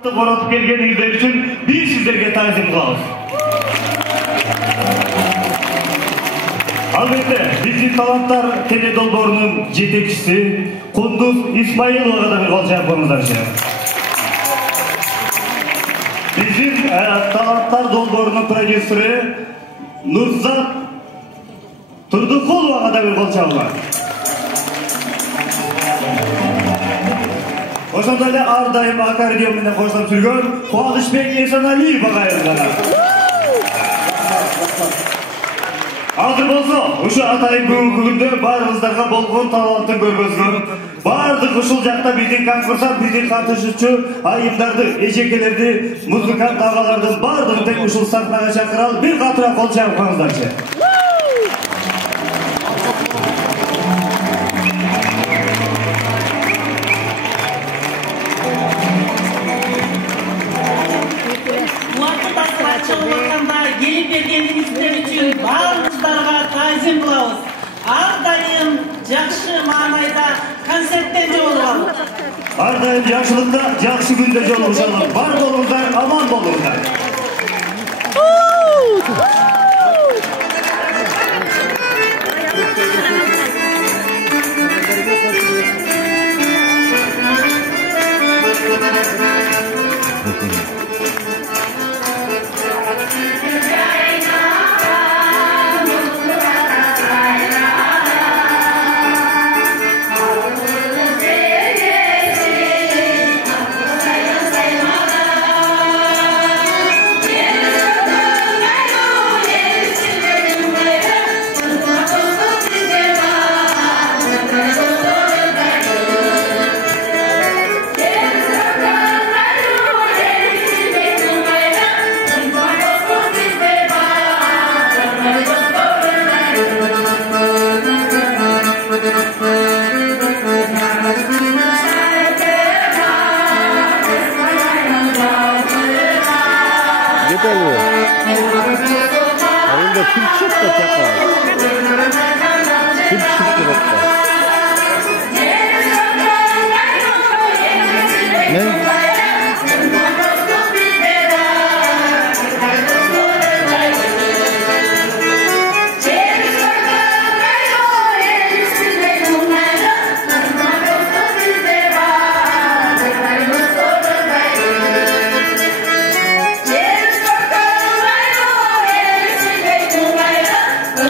Boratып келгениңиздер үчүн биз сиздерге таазим кылабыз. Албетте, биздин таланттар тене долбоорунун жетекчиси Кундуз Исмаиловага да бир кол жаап коюңуздарчы. Биздин таланттар долбоорунун продюсери Нурзат Турдукуловага да бир кол жаап. Ошондой эле ар дайым аккордеон менен коштоп жүргөн Кубанычбек Эсеналиев агайымызга. Азыр болсо, ушу атайын бүгүнкү күндө баарыбыздарга болгон таланттын көргөзүлүп, баардык ушул жакта биздин конкурсант, биздин катышуучу айымдарды, эжекелерди, музыкант агалардын баардыгын тең ушул сахнага чакыралы, бир катыра кол чабып коюңуздарчы. Gelip bergeningizler üçün baarzlarga taazim kılabız. Ar dayım jakşı manayda konsertте жолугалы. Ar dayım jakşылыкta, jakşı günde joluguşалы. Бар болуңуздар, аман болуңуздар. Türkçe de tekrar. Türkçe de